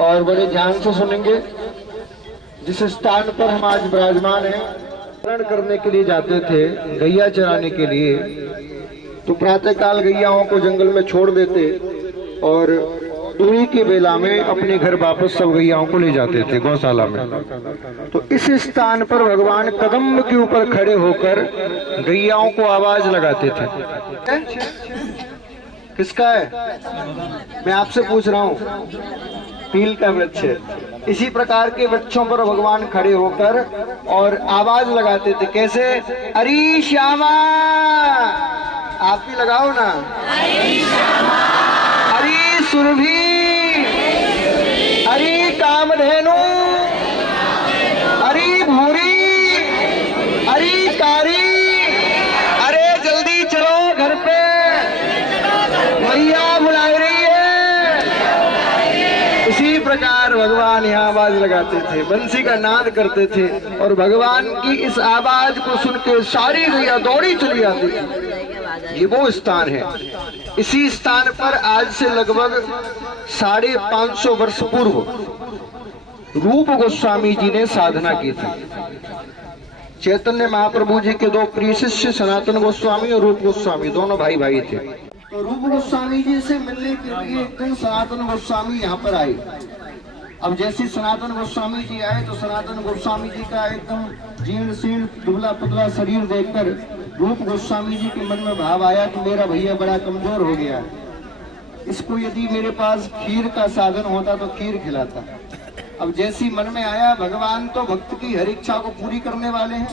और बड़े ध्यान से सुनेंगे। जिस स्थान पर हम आज विराजमान हैं, शरण करने के लिए जाते थे, गैया चराने के लिए, तो प्रातःकाल गैयाओं को जंगल में छोड़ देते और दूरी की बेला में अपने घर वापस सब गैयाओं को ले जाते थे गौशाला में। तो इस स्थान पर भगवान कदम के ऊपर खड़े होकर गैयाओं को आवाज लगाते थे। किसका है? मैं आपसे पूछ रहा हूँ। पील का वृक्ष है। इसी प्रकार के वृक्षों पर भगवान खड़े होकर और आवाज लगाते थे। कैसे? अरे श्यामा, आप भी लगाओ ना। अरे सुरभि, अरे कामधेनु, अरे भूरी, अरे कारी, अरे जल्दी चलो घर पे, मैया बुला रही है। इसी प्रकार भगवान यहाँ आवाज लगाते थे, बंसी का नाद करते थे और भगवान की इस आवाज को सुन के सारी गैया दौड़ी चली आती थी। ये वो स्थान है। इसी स्थान पर आज से लगभग 550 वर्ष पूर्व रूप गोस्वामी जी ने साधना की थी। चैतन्य महाप्रभु जी के दो प्रिय शिष्य सनातन गोस्वामी और रूप गोस्वामी दोनों भाई भाई थे। तो रूप गोस्वामी जी से मिलने के लिए एक दिन सनातन गोस्वामी यहाँ पर आए। अब जैसे सनातन गोस्वामी जी आए तो सनातन गोस्वामी जी का एकदम जीर्ण शीर्ण दुबला पतला शरीर देखकर रूप गोस्वामी जी के मन में भाव आया कि मेरा भैया बड़ा कमजोर हो गया है, इसको यदि मेरे पास खीर का साधन होता तो खीर खिलाता। अब जैसी मन में आया, भगवान तो भक्त की हर इच्छा को पूरी करने वाले हैं।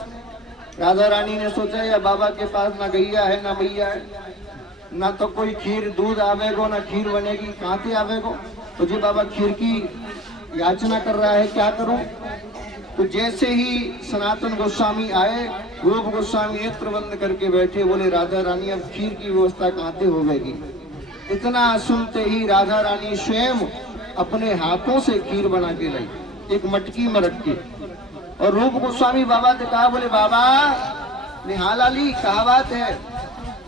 राधा रानी ने सोचा या बाबा के पास ना गैया है ना मैया है, ना तो कोई खीर दूध आवेगो ना खीर बनेगी, कहाँ से आवेगो। तो जी बाबा खीर की याचना कर रहा है, क्या करूं। तो जैसे ही सनातन गोस्वामी आए, रूप गोस्वामी नेत्र बंद करके बैठे, बोले राधा रानी अब खीर की व्यवस्था कहाँ से होगी। इतना सुनते ही राधा रानी स्वयं अपने हाथों से खीर बना के लाई, एक मटकी में रख के। और रूप गोस्वामी बाबा से कहा, बोले बाबा निहाल अली क्या बात है,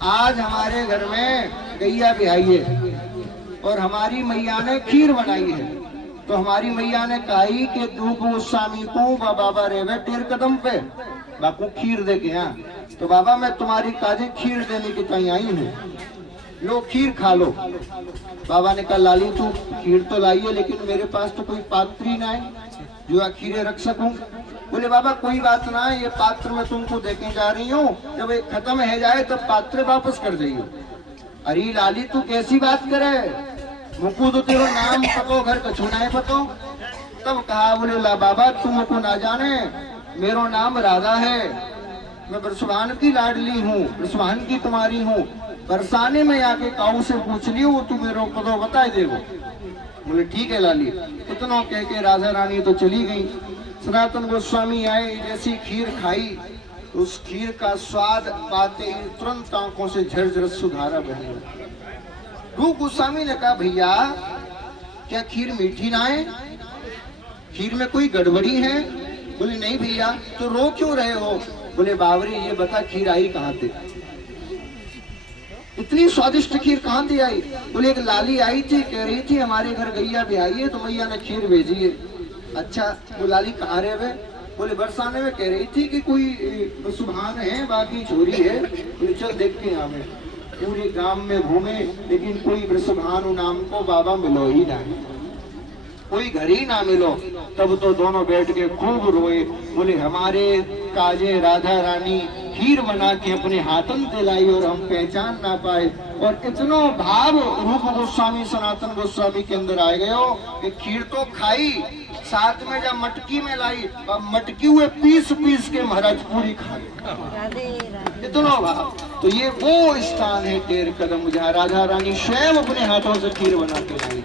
आज हमारे घर में गैया बिहाई है और हमारी मैया ने खीर बनाई है। तो हमारी मैया ने कही कि रूप गोस्वामी को बाबा रेवे टेर कदम पे बापू खीर दे के यहाँ। तो बाबा मैं तुम्हारी काजे खीर देने की कहीं आई हूँ, लो खीर खा लो। बाबा ने कहा लाली तू खीर तो लाई है, लेकिन मेरे पास तो कोई पात्र ही ना है जो खीरें रख सकूं। बोले बाबा कोई बात ना, ये पात्र मैं तुमको देके जा रही हूँ, जब ये खत्म है जाए तब पात्र वापस कर जाइए। अरे लाली तू कैसी बात करे, मुकू तो तेरा नाम पतो, घर कछु नहीं पतो। तब कहा, बोले ला बाबा तुमको ना जाने, मेरो नाम राधा है, मैं बरसवान की लाडली हूँ, बरसवान की कुमारी हूँ। बरसाने में आके काऊ से पूछ ली वो तू मेरे को बता देगो। बोले ठीक है लाली। इतना कह के राधा रानी तो चली गई। सनातन गोस्वामी आए, जैसी खीर खाई उस खीर का स्वाद पाते ही तुरंत आंखों से झरझर सुधारा बहने लगा। रूप गोस्वामी ने कहा भैया क्या खीर मीठी ना है, खीर में कोई गड़बड़ी है। बोले नहीं भैया। तो रो क्यों रहे हो। बोले बावरी ये बता खीर आई कहाँ से, इतनी स्वादिष्ट खीर कहाँ से आई। बोले एक लाली आई थी, कह रही थी हमारे घर गैया भी आई है तो मैया ने खीर भेजी है। अच्छा वो लाली कहाँ रहे वे। बोले बरसाने में कह रही थी कि कोई सुभान है बाकी चोरी है। बोले चल देख के आवे। पूरे गांव में घूमे लेकिन कोई वृषभानु नाम को बाबा मिलो ही ना, कोई घर ही ना मिलो। तब तो दोनों बैठ के खूब रोए। बोले हमारे काजे राधा रानी खीर बना के अपने हाथन से लाई और हम पहचान ना पाए। और इतना भाव रूप गोस्वामी सनातन गोस्वामी के अंदर आ गए कि खीर तो खाई, साथ में जब मटकी में लाई, मटकी हुए पीस पीस के महाराज पूरी खा गए। इतना भाव। तो ये वो स्थान है टेर कदम जहाँ राधा रानी स्वयं अपने हाथों से खीर बना के लाई।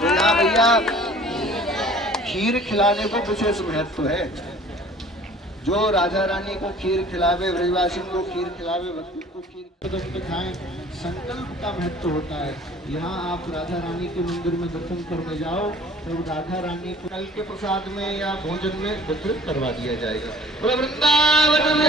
बोला भैया खीर खिलाने को विशेष महत्व है। जो राधा रानी को खीर खिलावे, ब्रजवासी को खीर खिलावे, भक्ति को खीर कदम पे खाएं, संकल्प का महत्व होता है। यहाँ आप राधा रानी के मंदिर में दर्शन करने जाओ तो राधा रानी को कल के प्रसाद में या भोजन में वितरित करवा दिया जाएगा। वृंदावन में